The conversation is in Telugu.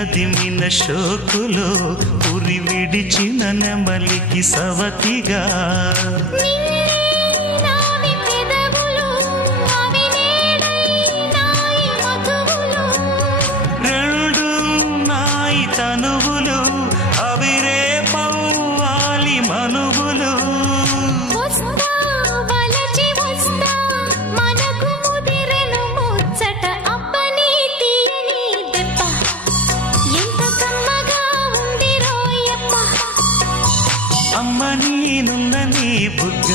అదిమిన షోకులో ఉరి విడిచిన నెమలికి సవతిగా రెండు నాయి తనువులు అవిరే పవ్వాలి మనువులు అమ్మ నేనున్న నీ బుగ్గ